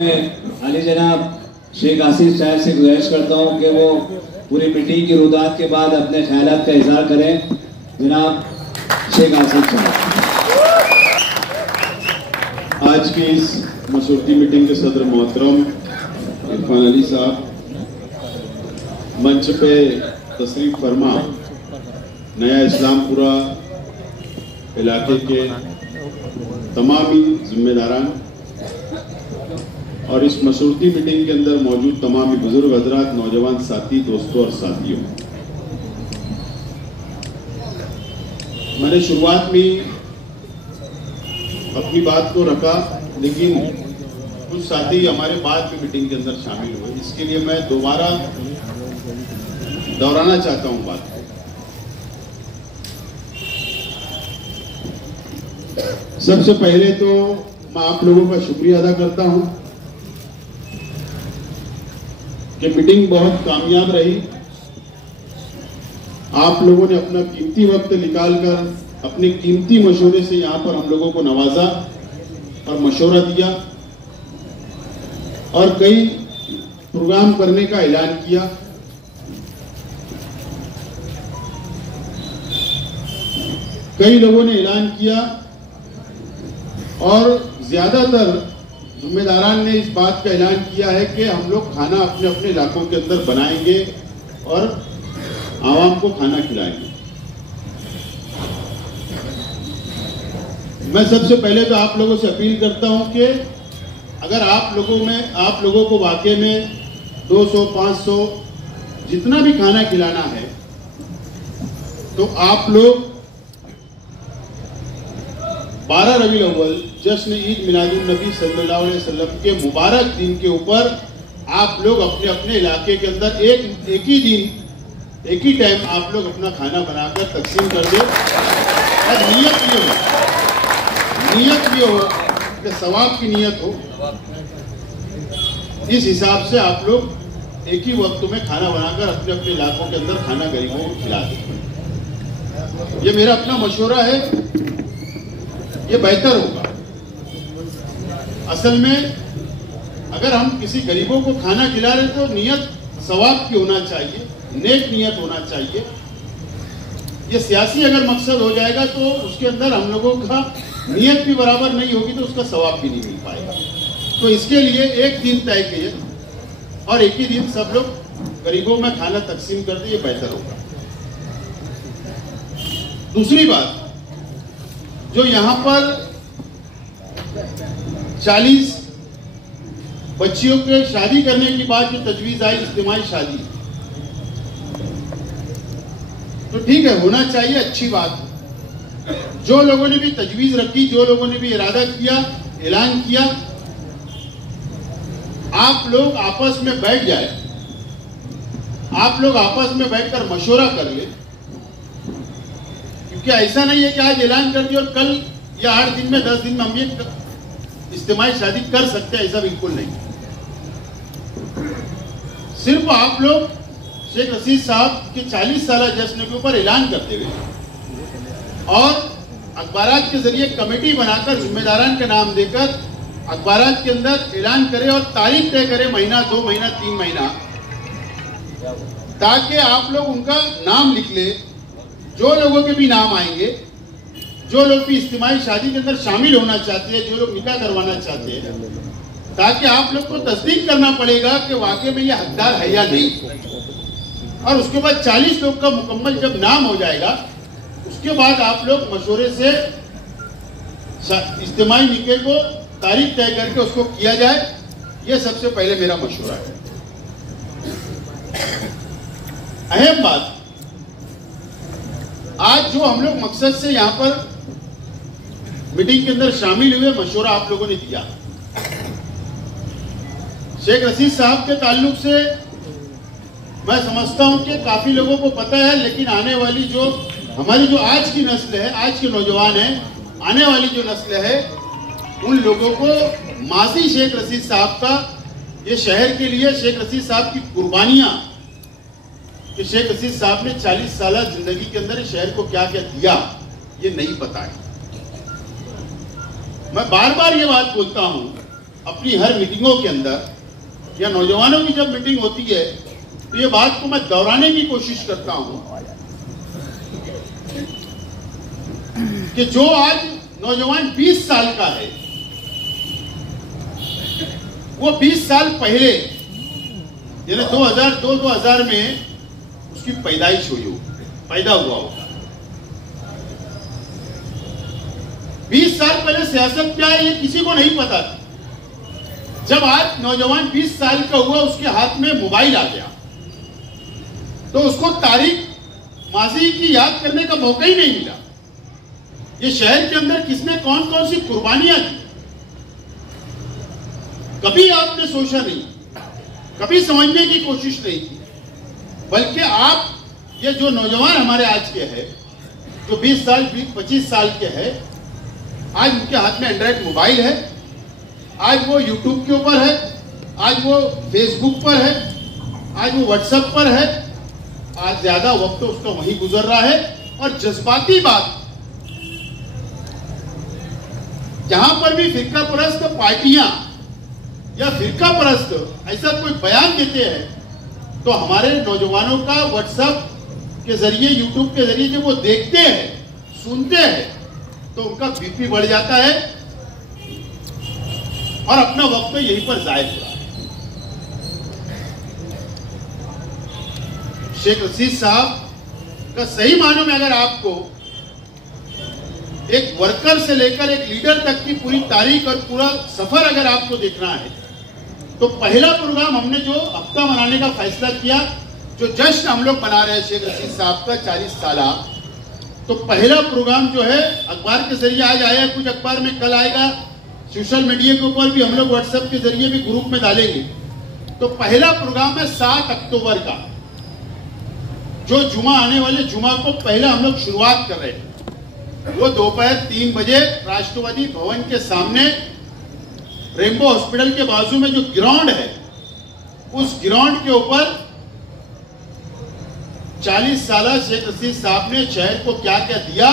अली जनाब शेख आसिफ साहब से गुजारिश करता हूँ कि वो पूरी मीटिंग की रुदात के बाद अपने ख्यालात का इजहार करें। जनाब शेख आसिफ साहब। आज की इस मशरूती मीटिंग के सदर मोहतरम इरफान अली साहब, मंच पे तशरीफ फरमा नया इस्लामपुरा इलाके के तमामी जिम्मेदारान और इस मशरूती मीटिंग के अंदर मौजूद तमामी बुजुर्ग हजरात, नौजवान साथी, दोस्तों और साथियों, मैंने शुरुआत में अपनी बात को रखा, लेकिन कुछ साथी हमारे बाद में मीटिंग के अंदर शामिल हुए, इसके लिए मैं दोबारा दोहराना चाहता हूं बात। सबसे पहले तो मैं आप लोगों का शुक्रिया अदा करता हूं कि मीटिंग बहुत कामयाब रही। आप लोगों ने अपना कीमती वक्त निकालकर अपने कीमती मशवरे से यहां पर हम लोगों को नवाजा और मशवरा दिया और कई प्रोग्राम करने का ऐलान किया। कई लोगों ने ऐलान किया और ज्यादातर जिम्मेदारान ने इस बात का ऐलान किया है कि हम लोग खाना अपने अपने इलाकों के अंदर बनाएंगे और आवाम को खाना खिलाएंगे। मैं सबसे पहले तो आप लोगों से अपील करता हूं कि अगर आप लोगों को वाकई में 200, 500 जितना भी खाना खिलाना है, तो आप लोग 12 रबीउल अव्वल जश्न ईद मिलादुन नबी सल्लल्लाहु अलैहि वसल्लम के मुबारक दिन के ऊपर आप लोग अपने अपने इलाके के अंदर एक ही दिन एक ही टाइम आप लोग अपना खाना बनाकर तकसीम कर दे। और नियत भी हो कि सवाब की नियत हो, इस हिसाब से आप लोग एक ही वक्त में खाना बनाकर अपने अपने इलाकों के अंदर खाना गरीबों को खिला दें। ये मेरा अपना मशवरा है, ये बेहतर होगा। असल में अगर हम किसी गरीबों को खाना खिला रहे तो नियत सवाब की होना चाहिए, नेक नियत होना चाहिए। ये सियासी अगर मकसद हो जाएगा तो उसके अंदर हम लोगों का नियत भी बराबर नहीं होगी तो उसका सवाब भी नहीं मिल पाएगा। तो इसके लिए एक दिन तय किए और एक ही दिन सब लोग गरीबों में खाना तकसीम कर दे, ये बेहतर होगा। दूसरी बात, जो यहां पर 40 बच्चियों के शादी करने की बात जो तजवीज आई, इज्तिमाई शादी, तो ठीक है, होना चाहिए, अच्छी बात है। जो लोगों ने भी तजवीज रखी, जो लोगों ने भी इरादा किया, ऐलान किया, आप लोग आपस में बैठ जाए, आप लोग आपस में बैठकर मशवरा कर ले, क्योंकि ऐसा नहीं है कि आज ऐलान कर दिया और कल या 8 दिन में 10 दिन में हम ये इज्तिमाई शादी कर सकते हैं, ऐसा बिल्कुल नहीं। सिर्फ आप लोग शेख रशीद साहब के 40 साल जश्न के ऊपर ऐलान करते हुए और अखबारात के जरिए कमेटी बनाकर जिम्मेदारान का नाम देकर अखबारात के अंदर ऐलान करें और तारीख तय करें, महीना, 2 महीना, 3 महीना, ताकि आप लोग उनका नाम लिख ले। जो लोगों के भी नाम आएंगे, जो लोग भी इज्तिमाई शादी के अंदर शामिल होना चाहते हैं, जो लोग निकाह करवाना चाहते हैं, ताकि आप लोग को तस्दीक करना पड़ेगा कि वाकई में ये हकदार है या नहीं। और उसके बाद 40 लोग का मुकम्मल जब नाम हो जाएगा, उसके बाद आप लोग मशवरे से इज्तिमाई निकाह को तारीख तय करके उसको किया जाए। ये सबसे पहले मेरा मशवरा है। अहम बात, आज जो हम लोग मकसद से यहां पर मीटिंग के अंदर शामिल हुए, मशवरा आप लोगों ने दिया, शेख रशीद साहब के ताल्लुक से मैं समझता हूं कि काफी लोगों को पता है, लेकिन आने वाली जो हमारी जो आज की नस्ल है, आज के नौजवान है, आने वाली जो नस्ल है, उन लोगों को माजी शेख रशीद साहब का, ये शहर के लिए शेख रशीद साहब की कुर्बानियां, कि शेख रशीद साहब ने 40 साल जिंदगी के अंदर शहर को क्या क्या दिया, ये नहीं पता है। मैं बार बार ये बात बोलता हूं अपनी हर मीटिंगों के अंदर या नौजवानों की जब मीटिंग होती है तो ये बात को मैं दोहराने की कोशिश करता हूं कि जो आज नौजवान 20 साल का है, वो 20 साल पहले यानी 2000 में उसकी पैदाइश हुई हो, पैदा हुआ होगा। 20 साल पहले सियासत क्या है ये किसी को नहीं पता था। जब आज नौजवान 20 साल का हुआ, उसके हाथ में मोबाइल आ गया तो उसको तारीख माजी की याद करने का मौका ही नहीं मिला। ये शहर के अंदर किसने कौन कौन सी कुर्बानियां दी कभी आपने सोचा नहीं, कभी समझने की कोशिश नहीं की। बल्कि आप ये जो नौजवान हमारे आज के हैं, जो 20 साल 25 साल के हैं, आज उनके हाथ में एंड्रॉइड मोबाइल है, आज वो यूट्यूब के ऊपर है, आज वो फेसबुक पर है, आज वो व्हाट्सएप पर है, आज ज्यादा वक्त तो उसका वहीं गुजर रहा है। और जज्बाती बात, जहां पर भी फिरका परस्त पार्टियां या फिरका परस्त ऐसा कोई बयान देते हैं तो हमारे नौजवानों का व्हाट्सएप के जरिए, यूट्यूब के जरिए जब वो देखते हैं, सुनते हैं तो उनका बीपी बढ़ जाता है और अपना वक्त तो यहीं पर जाया हो रहा है। शेख रशीद साहब का सही मानों में अगर आपको एक वर्कर से लेकर एक लीडर तक की पूरी तारीख और पूरा सफर अगर आपको देखना है तो पहला प्रोग्राम हमने जो हफ्ता मनाने का फैसला किया, जो जश्न हम लोग मना रहे हैं शेख रशीद साहब का 40 साला, तो पहला प्रोग्राम जो है अखबार के जरिए आज आया, कुछ अखबार में कल आएगा, सोशल मीडिया के ऊपर भी हम लोग व्हाट्सएप के जरिए भी ग्रुप में डालेंगे। तो पहला प्रोग्राम है 7 अक्टूबर का, जो जुमा आने वाले जुमा को पहला हम लोग शुरुआत कर रहे हैं। वो दोपहर 3 बजे राष्ट्रवादी भवन के सामने रेनबो हॉस्पिटल के बाजू में जो ग्राउंड है, उस ग्राउंड के ऊपर 40 साल शेख रशीद साहब ने शहर को क्या क्या दिया,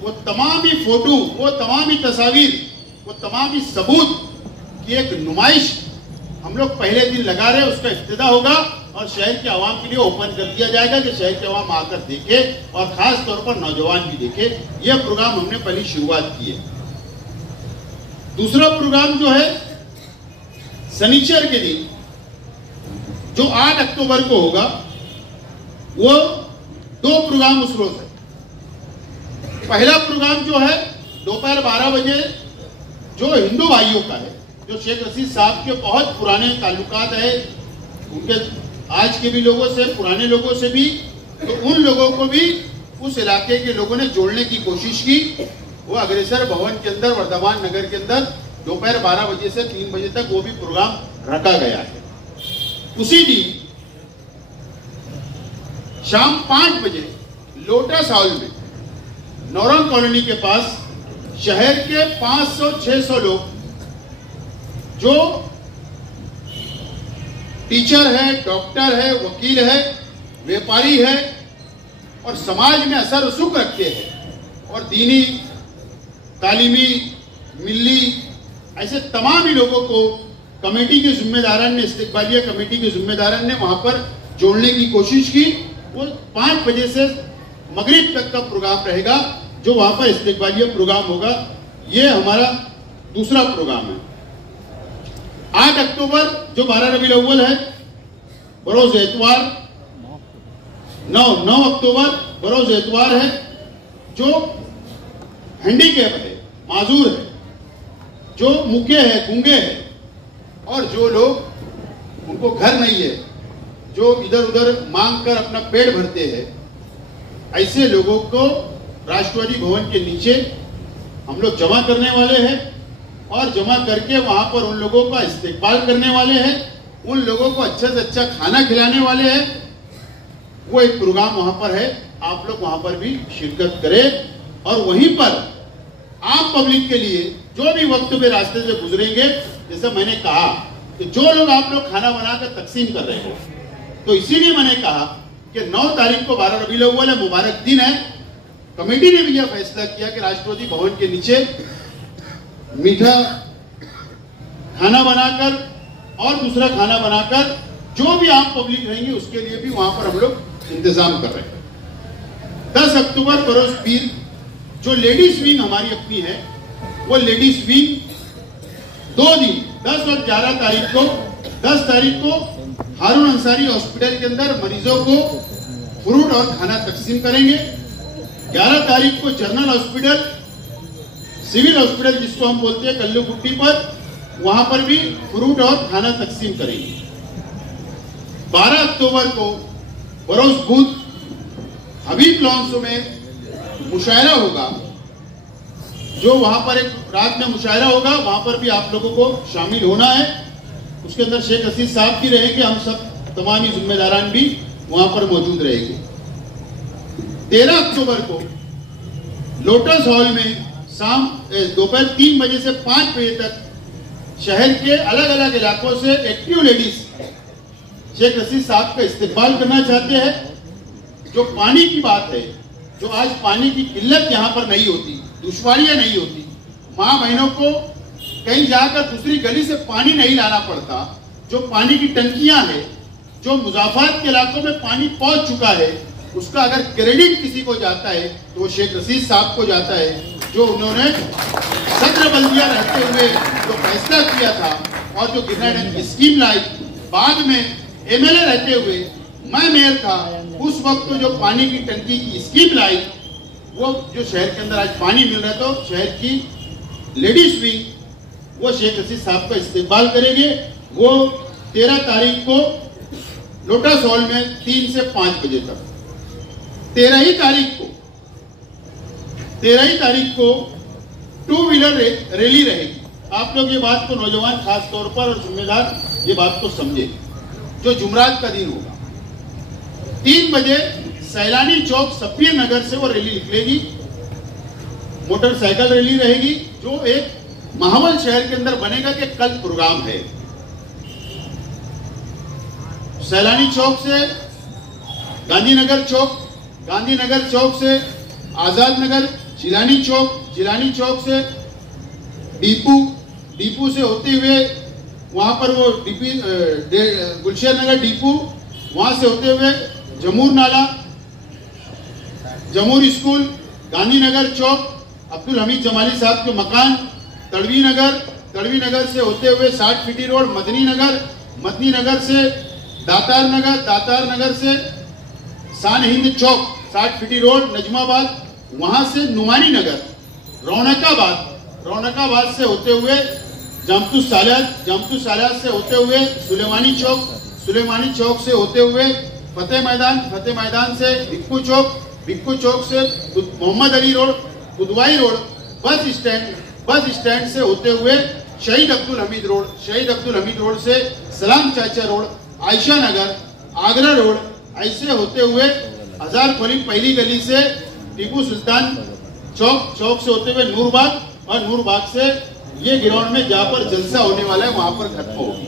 वो तमाम ही फोटो, वो तमाम ही तस्वीर, वो तमाम ही सबूत की एक नुमाइश हम लोग पहले दिन लगा रहे हैं। उसका इफ्तिताह होगा और शहर के आवाम के लिए ओपन कर दिया जाएगा कि शहर के आवाम आकर देखे और खास तौर पर नौजवान भी देखे। यह प्रोग्राम हमने पहली शुरुआत की है। दूसरा प्रोग्राम जो है शनिचर के दिन जो 8 अक्टूबर को होगा, वो 2 प्रोग्राम उस रोज है। पहला प्रोग्राम जो है दोपहर 12 बजे जो हिंदू भाइयों का है, जो शेख रशीद साहब के बहुत पुराने ताल्लुकात है, उनके आज के भी लोगों से, पुराने लोगों से भी, तो उन लोगों को भी उस इलाके के लोगों ने जोड़ने की कोशिश की। वो अग्रसर भवन के अंदर, वर्धमान नगर के अंदर दोपहर 12 बजे से 3 बजे तक वो भी प्रोग्राम रखा गया है। उसी दिन शाम 5 बजे लोटस हॉल में नौरंग कॉलोनी के पास शहर के 500-600 लोग जो टीचर है, डॉक्टर है, वकील है, व्यापारी है और समाज में असर सुख रखते हैं और दीनी, तालीमी, मिली, ऐसे तमाम ही लोगों को कमेटी के जिम्मेदारान ने, इस्तिकबालिया कमेटी के जिम्मेदारान ने वहां पर जोड़ने की कोशिश की। वो 5 बजे से मगरिब तक का प्रोग्राम रहेगा, जो वहां पर इस्तिकबालिया प्रोग्राम होगा। ये हमारा दूसरा प्रोग्राम है। 8 अक्टूबर जो 12 रबीउल अव्वल है, बरोज एतवार, 9 अक्टूबर बरोज एतवार है, जो हैंडीकैप है, माजूर है, जो मुके है, गूंगे है और जो लोग उनको घर नहीं है, जो इधर उधर मांग कर अपना पेट भरते हैं, ऐसे लोगों को राष्ट्रवादी भवन के नीचे हम लोग जमा करने वाले हैं और जमा करके वहां पर उन लोगों का इस्तेकबाल करने वाले हैं, उन लोगों को अच्छा से अच्छा खाना खिलाने वाले हैं। वो एक प्रोग्राम वहां पर है, आप लोग वहां पर भी शिरकत करें और वहीं पर आम पब्लिक के लिए जो भी वक्त में रास्ते से गुजरेंगे, जैसे मैंने कहा कि जो लोग आप लोग खाना बनाकर तकसीम कर रहे हो, तो इसीलिए मैंने कहा कि 9 तारीख को 12 रबीउल अव्वल है, मुबारक दिन है। कमेटी ने भी यह फैसला किया कि राष्ट्रपति भवन के नीचे मीठा खाना बनाकर और दूसरा खाना बनाकर जो भी आम पब्लिक रहेंगे उसके लिए भी वहां पर हम लोग इंतजाम कर रहे हैं। 10 अक्टूबर बरोज पीर जो लेडीज विंग हमारी अपनी है, वो लेडीज विंग 2 दिन 10 और 11 तारीख को, 10 तारीख को हारून अंसारी हॉस्पिटल के अंदर मरीजों को फ्रूट और खाना तकसीम करेंगे। 11 तारीख को जनरल हॉस्पिटल, सिविल हॉस्पिटल जिसको हम बोलते हैं कल्लू कुट्टी पर, वहां पर भी फ्रूट और खाना तकसीम करेंगे। 12 अक्टूबर को बरोज बुध हबीब लॉन्स में मुशायरा होगा, जो वहां पर एक रात में मुशायरा होगा, वहां पर भी आप लोगों को शामिल होना है। उसके अंदर शेख हसीद साहब भी रहेंगे, हम सब तमाम ही जिम्मेदारान भी वहां पर मौजूद रहेंगे। 13 अक्टूबर को लोटस हॉल में शाम दोपहर 3 बजे से 5 बजे तक शहर के अलग अलग इलाकों से एक्टिव लेडीज शेख हसीद साहब का इस्तेमाल करना चाहते हैं। जो पानी की बात है, जो आज पानी की किल्लत यहाँ पर नहीं होती, दुश्वारियां नहीं होती, माँ बहनों को कहीं जाकर दूसरी गली से पानी नहीं लाना पड़ता, जो पानी की टंकियां हैं, जो मुजाफात के इलाकों में पानी पहुंच चुका है, उसका अगर क्रेडिट किसी को जाता है तो वो शेख हसीद साहब को जाता है, जो उन्होंने सदर बल्दिया रहते हुए जो फैसला किया था और जो गिरनार स्कीम लाई, बाद में एमएलए रहते हुए मैं मेयर था, उस वक्त तो जो पानी की टंकी की स्कीम लाई, वो जो शहर के अंदर आज पानी मिल रहा है, तो शहर की लेडीज भी वो शेख हसीद साहब का इस्तेमाल करेंगे। वो 13 तारीख को लोटस हॉल में 3 से 5 बजे तक। 13 ही तारीख को 2 व्हीलर रैली रहेगी। आप लोग ये बात को नौजवान खास तौर पर और जिम्मेदार ये बात को समझे, जो जुमरात का दिन होगा 3 बजे सैलानी चौक सफीर नगर से वो रैली निकलेगी, मोटरसाइकिल रैली रहेगी, जो एक माहौल शहर के अंदर बनेगा कि कल प्रोग्राम है। सैलानी चौक से गांधीनगर चौक, गांधीनगर चौक से आजाद नगर, जिलानी चौक से डीपू से होते हुए वहां पर वो गुलशेर नगर डीपू, वहां से होते हुए जमूर नाला, जमूर स्कूल, गांधीनगर चौक, अब्दुल हमीद जमाली साहब के मकान, तड़वी नगर से होते हुए 60 फीटी रोड, मदनी नगर से दातार नगर से शान हिंद चौक 60 फीटी रोड, नजमाबाद, वहां से नुमानी नगर, रौनकाबाद से होते हुए जामतू सालियात से होते हुए सुलेमानी चौक से होते हुए फतेह मैदान से भिक्कू चौक से Mohammad Ali road, Budhwai road, bus stand से होते हुए शहीद अब्दुल हमीद रोड से सलाम चाचा रोड, आयशा नगर, आगरा रोड, ऐसे होते हुए हजार फली पहली गली से टीपू सुल्तान चौक से होते हुए नूरबाग, और नूरबाग से ये ग्राउंड में जहाँ पर जलसा होने वाला है वहां पर खत्म होगी।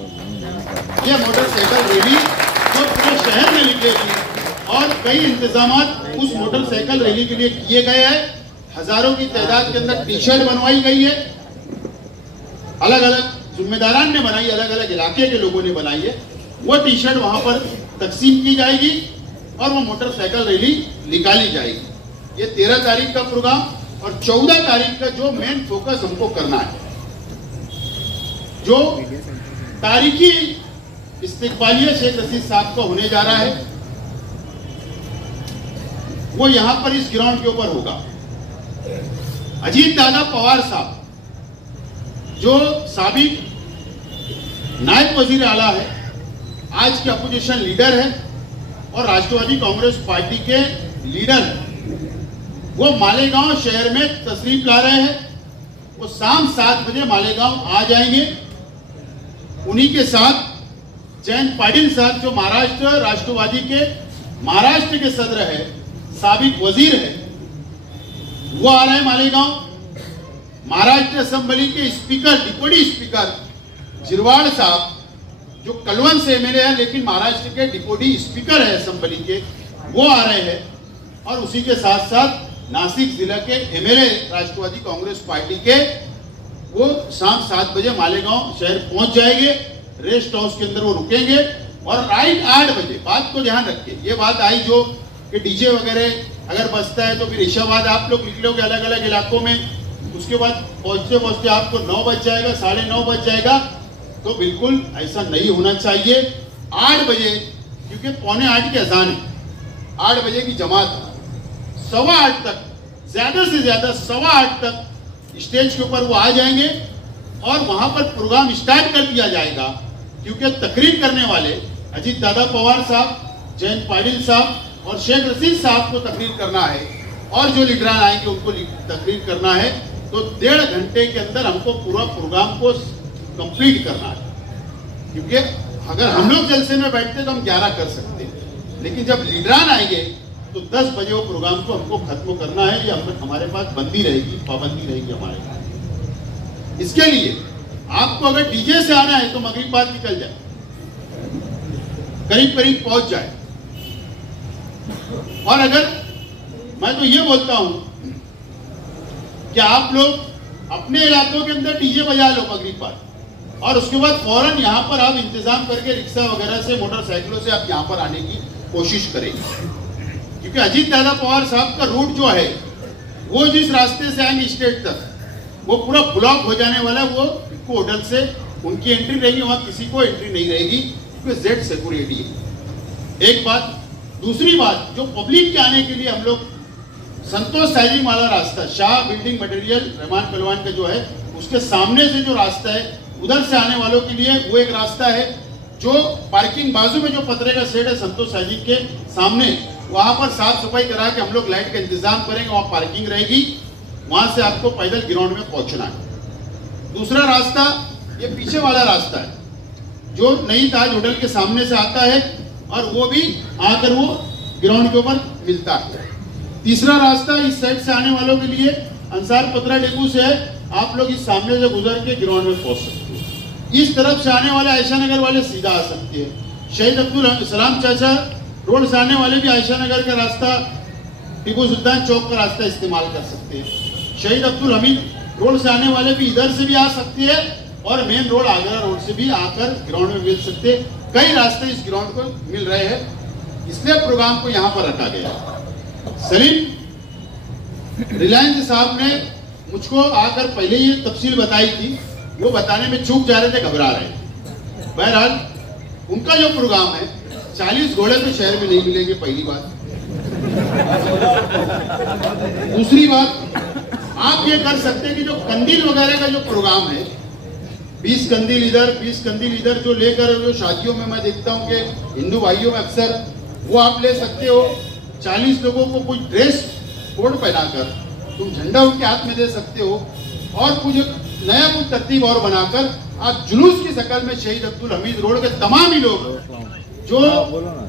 ये मोटरसाइकिल रैली जो पूरे शहर में निकलेगी और कई इंतजामात उस मोटरसाइकिल रैली के लिए किए गए हैं। हजारों की तादाद के अंदर टी शर्ट बनवाई गई है, अलग अलग जिम्मेदारान ने बनाई, अलग अलग इलाके के लोगों ने बनाई है। वो टी शर्ट वहां पर तकसीम की जाएगी और वो मोटरसाइकिल रैली निकाली जाएगी। ये 13 तारीख का प्रोग्राम और 14 तारीख का जो मेन फोकस हमको करना है, जो तारीखी इस्तिकबालिया शेख हसीद साहब का होने जा रहा है, वो यहां पर इस ग्राउंड के ऊपर होगा। अजीत दादा पवार साहब जो साबिक नायब वजीर आला है, आज के अपोजिशन लीडर है और राष्ट्रवादी कांग्रेस पार्टी के लीडर है, वो मालेगांव शहर में तशरीफ ला रहे हैं। वो शाम 7 बजे मालेगांव आ जाएंगे। उन्हीं के साथ जयंत पाटिल साहब जो महाराष्ट्र राष्ट्रवादी के महाराष्ट्र के सदर है, साबिक वजीर है, वो आ रहे हैं मालेगांव। महाराष्ट्र असेंबली के स्पीकर, डिप्टी स्पीकर जिरवाड़ साहब जो कलवन से एमएलए है लेकिन महाराष्ट्र के डिप्टी स्पीकर है असेंबली के, वो आ रहे हैं। और उसी के साथ साथ नासिक जिला के एमएलए राष्ट्रवादी कांग्रेस पार्टी के वो शाम 7 बजे मालेगांव शहर पहुंच जाएंगे। रेस्ट हाउस के अंदर वो रुकेंगे और राइट 8 बजे, बात को ध्यान रखिए, ये बात आई जो कि डीजे वगैरह अगर बजता है तो फिर ईशावाद आप लोग निकलोगे अलग अलग इलाकों में, उसके बाद पहुंचते पहुंचते आपको 9 बज जाएगा, 9:30 बज जाएगा। तो बिल्कुल ऐसा नहीं होना चाहिए। 8 बजे, क्योंकि 7:45 की अजान है, 8 बजे की जमात, 7:15 तक, ज्यादा से ज्यादा 7:15 तक स्टेज के ऊपर वो आ जाएंगे और वहां पर प्रोग्राम स्टार्ट कर दिया जाएगा। क्योंकि तकरीर करने वाले अजीत दादा पवार साहब, जयंत पाटिल साहब और शेख रशीद साहब को तकरीर करना है और जो लीडरान आएंगे उनको तकरीर करना है। तो 1.5 घंटे के अंदर हमको पूरा प्रोग्राम को कंप्लीट करना है। क्योंकि अगर हम लोग जलसे में बैठते तो हम 11 कर सकते हैं, लेकिन जब लीडरान आएंगे तो 10 बजे वो प्रोग्राम को हमको खत्म करना है। ये हमारे पास बंदी रहेगी, पाबंदी रहेगी हमारे पास। इसके लिए आपको अगर डीजे से आना है तो मगरिब बाद निकल जाए, करीब करीब पहुंच जाए। और अगर मैं तो ये बोलता हूं कि आप लोग अपने इलाकों के अंदर डीजे बजा लो मगरिब बाद, और उसके बाद फौरन यहां पर आप इंतजाम करके रिक्शा वगैरह से, मोटरसाइकिलों से आप यहां पर आने की कोशिश करें। क्योंकि अजीत दादा पवार साहब का रूट जो है वो जिस रास्ते से आएंगे स्टेट तक वो पूरा ब्लॉक हो जाने वाला है। वो होटल से उनकी एंट्री रहेगी, वहां किसी को एंट्री नहीं रहेगी क्योंकि जेड सिक्योरिटी है। एक बात। दूसरी बात, जो पब्लिक के आने के लिए हम लोग संतोष साइजिंग वाला रास्ता, शाह बिल्डिंग मटेरियल रहमान पहलवान का जो है उसके सामने से जो रास्ता है, उधर से आने वालों के लिए वो एक रास्ता है। जो पार्किंग बाजू में जो पतरे का सेट है संतोष साइजिंग के सामने, वहां पर साफ सफाई करा के हम लोग लाइट का इंतजाम करेंगे, वहां पार्किंग रहेगी, वहां से आपको पैदल ग्राउंड में पहुंचना है। दूसरा रास्ता ये पीछे वाला रास्ता है जो नई ताज होटल के सामने से आता है और वो भी आकर वो ग्राउंड के ऊपर मिलता है। तीसरा रास्ता इस साइड से आने वालों के लिए अंसार पतरा डेपू से है, आप लोग इस सामने से गुजर के ग्राउंड में पहुंच सकते हैं। इस तरफ से आने वाले आयशा नगर वाले सीधा आ सकते हैं। शहीद अब्दुल सलाम चाचा रोड से आने वाले भी आयशा नगर का रास्ता, टीपू सुल्तान चौक का रास्ता इस्तेमाल कर सकते हैं। शहीद अब्दुल हमीद रोड से आने वाले भी इधर से भी आ सकते हैं और मेन रोड आगरा रोड से भी आकर ग्राउंड में मिल सकते हैं। कई रास्ते इस ग्राउंड को मिल रहे हैं, इसलिए प्रोग्राम को यहां पर रखा गया। सलीम रिलायंस साहब ने मुझको आकर पहले ये तफसील बताई थी, वो बताने में चूक जा रहे थे, घबरा रहे। बहरहाल उनका जो प्रोग्राम है 40 घोड़े तो शहर में नहीं मिलेंगे, पहली बात। दूसरी बात, आप ये कर सकते हैं कि जो कंदील वगैरह का जो प्रोग्राम है, 20 कंदील इधर 20 कंदील इधर जो लेकर, जो शादियों में मैं देखता हूं कि हिंदू भाइयों में अक्सर, वो आप ले सकते हो। 40 लोगों को कुछ ड्रेस कोड पहनाकर तुम झंडा उनके हाथ में दे सकते हो और कुछ नया कुछ तरतीब और बनाकर आप जुलूस की शक्ल में शहीद अब्दुल हमीद रोड के तमाम ही लोग जो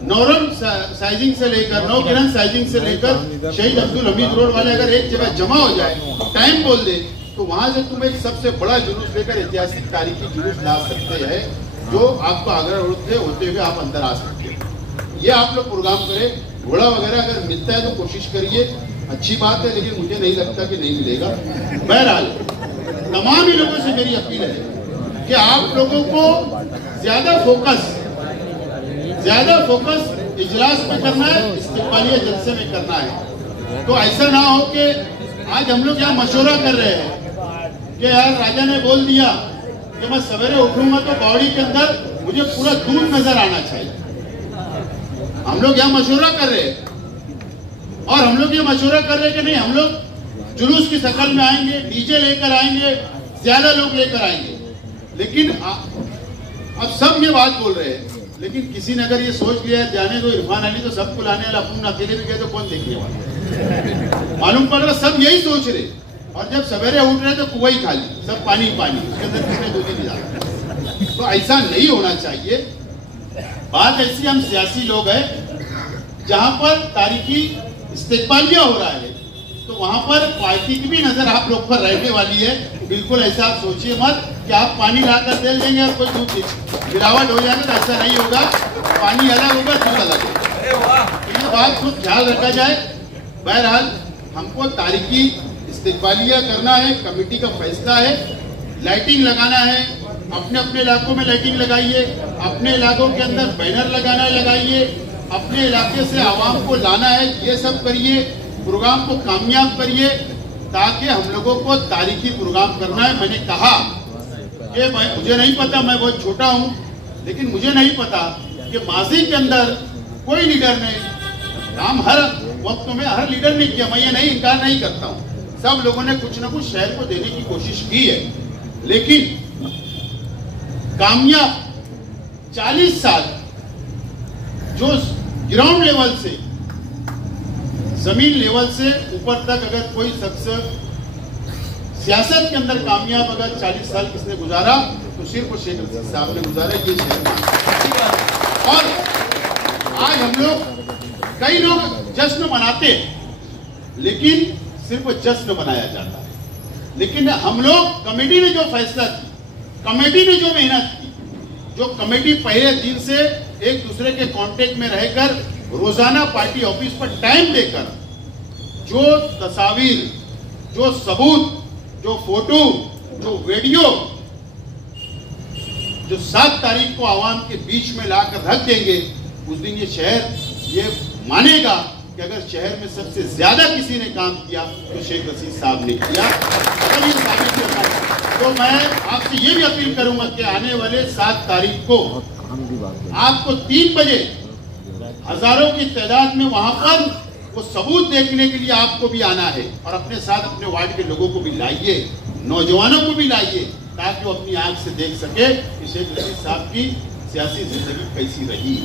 नौरम साइजिंग से लेकर, नौकिरण साइजिंग से लेकर शहीद अब्दुल हमीद रोड वाले अगर एक जगह जमा हो जाए, टाइम बोल दे, तो वहां से तुम एक सबसे बड़ा जुलूस लेकर ऐतिहासिक तारीखी जुलूस ला सकते हैं, जो आपको आगरा रोड से होते हुए आप अंदर आ सकते हैं। ये आप लोग प्रोग्राम करें। घोड़ा वगैरह अगर मिलता है तो कोशिश करिए, अच्छी बात है, लेकिन मुझे नहीं लगता कि नहीं मिलेगा। बहरहाल तमाम ही लोगों से मेरी अपील है कि आप लोगों को ज्यादा फोकस इजलास में करना है, इस्तिकबालिया जलसे में करना है। तो ऐसा ना हो कि आज हम लोग यहाँ मशवरा कर रहे हैं कि यार राजा ने बोल दिया कि मैं सवेरे उठूंगा तो बॉडी के अंदर मुझे पूरा दूध नजर आना चाहिए। हम लोग यहाँ मशवरा कर रहे हैं और हम लोग ये मशवरा कर रहे हैं कि नहीं, हम लोग जुलूस की शक्ल में आएंगे, डीजे लेकर आएंगे, ज्यादा लोग लेकर आएंगे। लेकिन अब सब ये बात बोल रहे हैं, लेकिन किसी ने अगर ये सोच लिया है जाने दो इरफान अली तो सबको लाने वाला, अपन अकेले भी गए तो कौन देखने वाला। मालूम पड़ रहा सब यही सोच रहे, और जब सवेरे उठ रहे तो कुआं ही खाली, सब पानी पानी, उसके अंदर किसने दूध नहीं डाला। तो ऐसा नहीं होना चाहिए। बात ऐसी, हम सियासी लोग हैं, जहां पर तारीखी इस्तेकबालिया हो रहा है तो वहां पर पार्टी की भी नजर आप लोग पर रहने वाली है। बिल्कुल ऐसा आप सोचिए मत कि आप पानी लाकर तेल देंगे और कोई दूध गिरावट हो जाएगा, तो ऐसा नहीं होगा। पानी अलग होगा, दूध अलग होगा। तो ये बात खुद ख्याल रखा जाए। बहरहाल हमको तारीखी इस्तेकबालिया करना है, कमेटी का फैसला है। लाइटिंग लगाना है, अपने अपने इलाकों में लाइटिंग लगाइए, अपने इलाकों के अंदर बैनर लगाना है लगाइए, अपने इलाके से आवाम को लाना है, ये सब करिए, प्रोग्राम को कामयाब करिए, ताकि हम लोगों को तारीखी प्रोग्राम करना है। मैंने कहा कि मुझे नहीं पता, मैं बहुत छोटा हूं, लेकिन मुझे नहीं पता कि माजी के अंदर कोई लीडर ने काम हर वक्त में हर लीडर ने किया। मैं ये नहीं इनकार नहीं करता हूं, सब लोगों ने कुछ ना कुछ शहर को देने की कोशिश की है, लेकिन कामयाब 40 साल जो ग्राउंड लेवल से जमीन लेवल से ऊपर तक अगर कोई शख्स सियासत के अंदर कामयाब अगर 40 साल किसने गुजारा तो सिर्फ शेख रशीद साहब ने गुजारा, ये शहर। और आज हम लोग कई लोग जश्न मनाते हैं, लेकिन सिर्फ जश्न मनाया जाता है। लेकिन हम लोग कमेटी ने जो फैसला किया, कमेटी ने जो मेहनत की, जो कमेटी पहले दिन से एक दूसरे के कांटेक्ट में रहकर रोजाना पार्टी ऑफिस पर टाइम देकर जो तस्वीर, जो सबूत, जो फोटो, जो वीडियो जो 7 तारीख को आवाम के बीच में लाकर रख देंगे, उस दिन ये शहर ये मानेगा कि अगर शहर में सबसे ज्यादा किसी ने काम किया तो शेख रशीद साहब ने किया। तो मैं आपसे ये भी अपील करूंगा कि आने वाले 7 तारीख को आपको 3 बजे हजारों की तादाद में वहां पर वो सबूत देखने के लिए आपको भी आना है, और अपने साथ अपने वार्ड के लोगों को भी लाइए, नौजवानों को भी लाइए, ताकि वो अपनी आंख से देख सके कि शेख रशीद साहब की सियासी जिंदगी कैसी रही।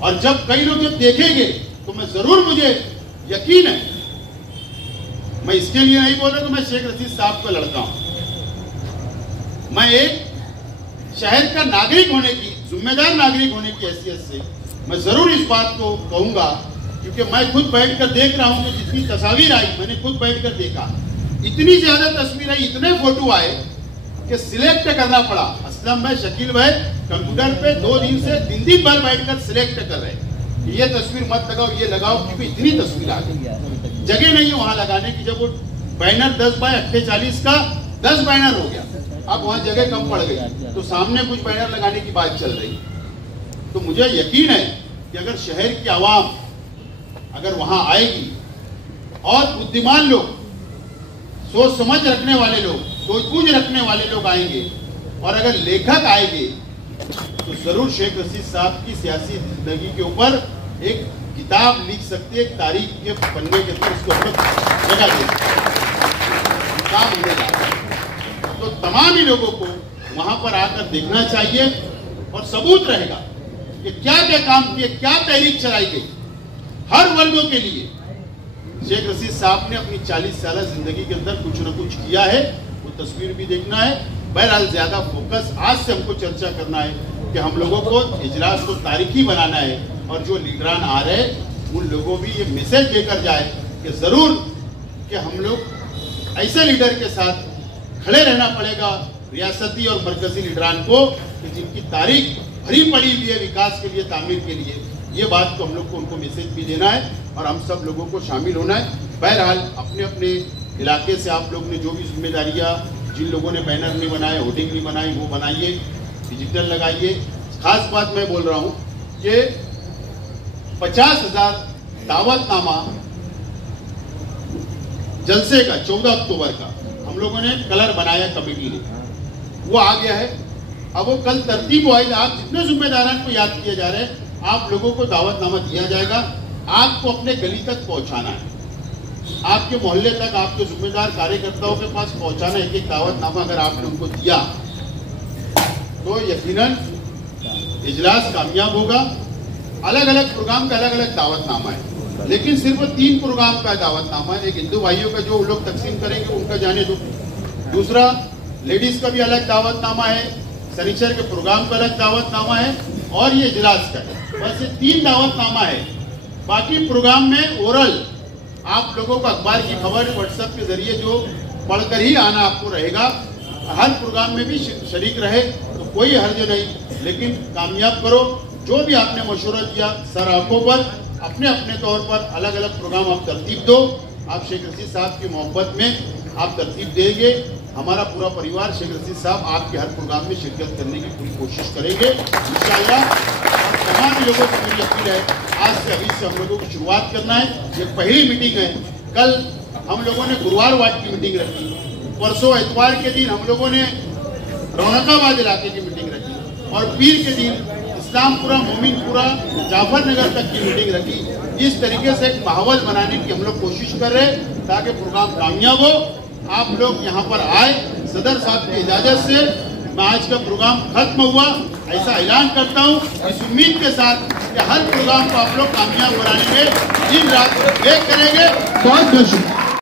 और जब कई लोग जब देखेंगे तो मैं जरूर, मुझे यकीन है, मैं इसके लिए नहीं बोल रहा कि मैं शेख रशीद साहब का लड़का हूं, मैं एक शहर का नागरिक होने की, जिम्मेदार नागरिक होने की हैसियत से मैं जरूर इस बात को कहूंगा, क्योंकि मैं खुद बैठकर देख रहा हूं कि जितनी तस्वीर आई, मैंने खुद बैठकर देखा, इतनी ज्यादा तस्वीर आई, इतने फोटो आए कि सिलेक्ट करना पड़ा। असलम भाई, शकील भाई कंप्यूटर पे 2 दिन से 3 दिन भर बैठकर सिलेक्ट कर रहे कि ये तस्वीर मत लगाओ, ये लगाओ, क्योंकि इतनी तस्वीर आ गई, जगह नहीं है वहां लगाने की। जब वो बैनर 10 बाय 48 का 10 बैनर हो गया, अब वहां जगह कम पड़ गई, तो सामने कुछ बैनर लगाने की बात चल रही। तो मुझे यकीन है कि अगर शहर की आवाम अगर वहां आएगी और बुद्धिमान लोग, सोच समझ रखने वाले लोग, सोच बूझ रखने वाले लोग आएंगे, और अगर लेखक आएंगे, तो जरूर शेख रशीद साहब की सियासी जिंदगी के ऊपर एक किताब लिख सकती है, एक तारीख के पन्ने के अंदर उसके ऊपर जगह दे काम होने जा रहा है। तो तमाम ही लोगों को वहां पर आकर देखना चाहिए, और सबूत रहेगा कि क्या क्या काम किए, क्या तहरीक चलाई गई हर वर्गों के लिए। शेख रशीद साहब ने अपनी 40 साल जिंदगी के अंदर कुछ न कुछ किया है, वो तस्वीर भी देखना है। बहरहाल ज्यादा फोकस आज से हमको चर्चा करना है कि हम लोगों को इजलास को तारीखी बनाना है, और जो लीडरान आ रहे उन लोगों भी ये मैसेज देकर जाए कि जरूर कि हम लोग ऐसे लीडर के साथ खड़े रहना पड़ेगा, रियासती और मरकजी लीडरान को, कि जिनकी तारीख भरी पड़ी हुई है विकास के लिए, तामीर के लिए। ये बात को हम लोग को उनको मैसेज भी देना है, और हम सब लोगों को शामिल होना है। बहरहाल अपने अपने इलाके से आप लोग ने जो भी जिम्मेदारियां, जिन लोगों ने बैनर नहीं बनाए, होर्डिंग नहीं बनाई, वो बनाइए, डिजिटल लगाइए। खास बात मैं बोल रहा हूं कि 50,000 दावतनामा जलसे का 14 अक्टूबर का हम लोगों ने कलर बनाया, कमेटी ने, वो आ गया है। अब वो कल तरतीब वाइज आप जितने जिम्मेदारान को याद किए जा रहे हैं, आप लोगों को दावतनामा दिया जाएगा। आपको अपने गली तक पहुंचाना है, आपके मोहल्ले तक, आपके जिम्मेदार कार्यकर्ताओं के पास पहुंचाना है। एक दावतनामा अगर आपने उनको दिया तो यकीनन इजलास कामयाब होगा। अलग अलग प्रोग्राम का अलग अलग दावतनामा है, लेकिन सिर्फ 3 प्रोग्राम का दावतनामा है। एक हिंदू भाइयों का जो लोग तकसीम करेंगे उनका जाने दो, दूसरा लेडीज का भी अलग दावतनामा है, सनीचर के प्रोग्राम का अलग दावतनामा है, और ये इजलास का है। बस ये 3 दावतनामा है। बाकी प्रोग्राम में ओरल आप लोगों को अखबार की खबर व्हाट्सएप के जरिए जो पढ़कर ही आना आपको रहेगा। हर प्रोग्राम में भी शरीक रहे तो कोई हर्ज नहीं, लेकिन कामयाब करो। जो भी आपने मशवरा दिया, सर आंखों पर अपने अपने तौर पर अलग अलग प्रोग्राम आप तरतीब दो। आप शेख रशीद साहब की मोहब्बत में आप तरतीब देंगे, हमारा पूरा परिवार शेख रशीद साहब आपके हर प्रोग्राम में शिरकत करने की पूरी कोशिश करेंगे इंशाअल्लाह। तमाम लोगों को मेरी अपील है, आज से अभी से हम लोगों को शुरुआत करना है। ये पहली मीटिंग है। कल हम लोगों ने गुरुवार वार्ड की मीटिंग रखी, परसों इतवार के दिन हम लोगों ने रौनकाबाद इलाके की मीटिंग रखी और पीर के दिन इस्लामपुरा, मोमिनपुरा, जाफरनगर तक की मीटिंग रखी। इस तरीके से एक माहौल बनाने की हम लोग कोशिश कर रहे हैं ताकि प्रोग्राम कामयाब हो। आप लोग यहाँ पर आए, सदर साहब की इजाजत से मैं आज का प्रोग्राम खत्म हुआ ऐसा ऐलान करता हूँ, इस उम्मीद के साथ कि हर प्रोग्राम को आप लोग कामयाब बनाने में दिन रात एक करेंगे। बहुत बहुत शुक्रिया।